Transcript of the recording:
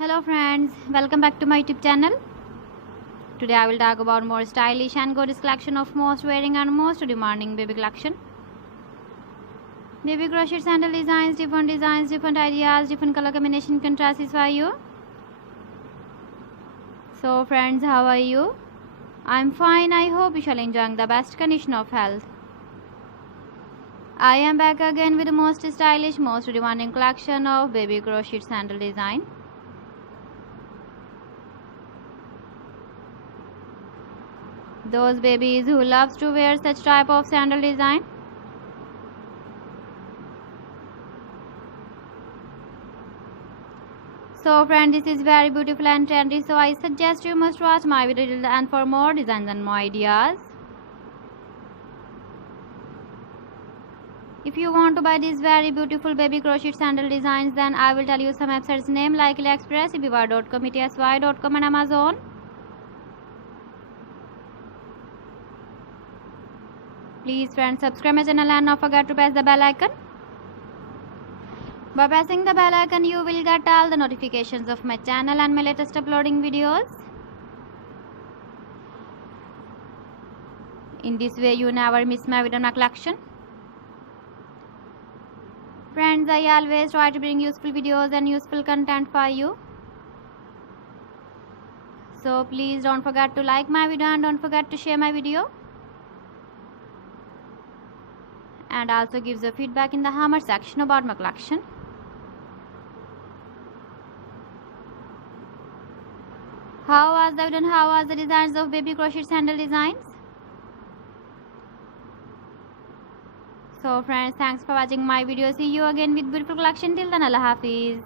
Hello friends, welcome back to my YouTube channel. Today I will talk about more stylish and gorgeous collection of most wearing and most demanding baby collection. Baby crochet sandal designs, different ideas, different color combination can satisfy you. So friends, how are you? I'm fine. I hope you shall enjoy the best condition of health. I am back again with the most stylish, most demanding collection of baby crochet sandal design. Those babies who loves to wear such type of sandal design. So friend, this is very beautiful and trendy, so I suggest you must watch my video till the end for more designs and more ideas. If you want to buy these very beautiful baby crochet sandal designs, then I will tell you some websites name like AliExpress, eBay.com, etsy.com and Amazon. Please friends, subscribe my channel and not forget to press the bell icon. By pressing the bell icon, you will get all the notifications of my channel and my latest uploading videos. In this way, you never miss my video and collection. Friends, I always try to bring useful videos and useful content for you. So please don't forget to like my video and don't forget to share my video. And also gives a feedback in the comment section about my collection. How was the video and how was the designs of baby crochet sandal designs? So friends, thanks for watching my video. See you again with beautiful collection. Till then, Allah Hafiz.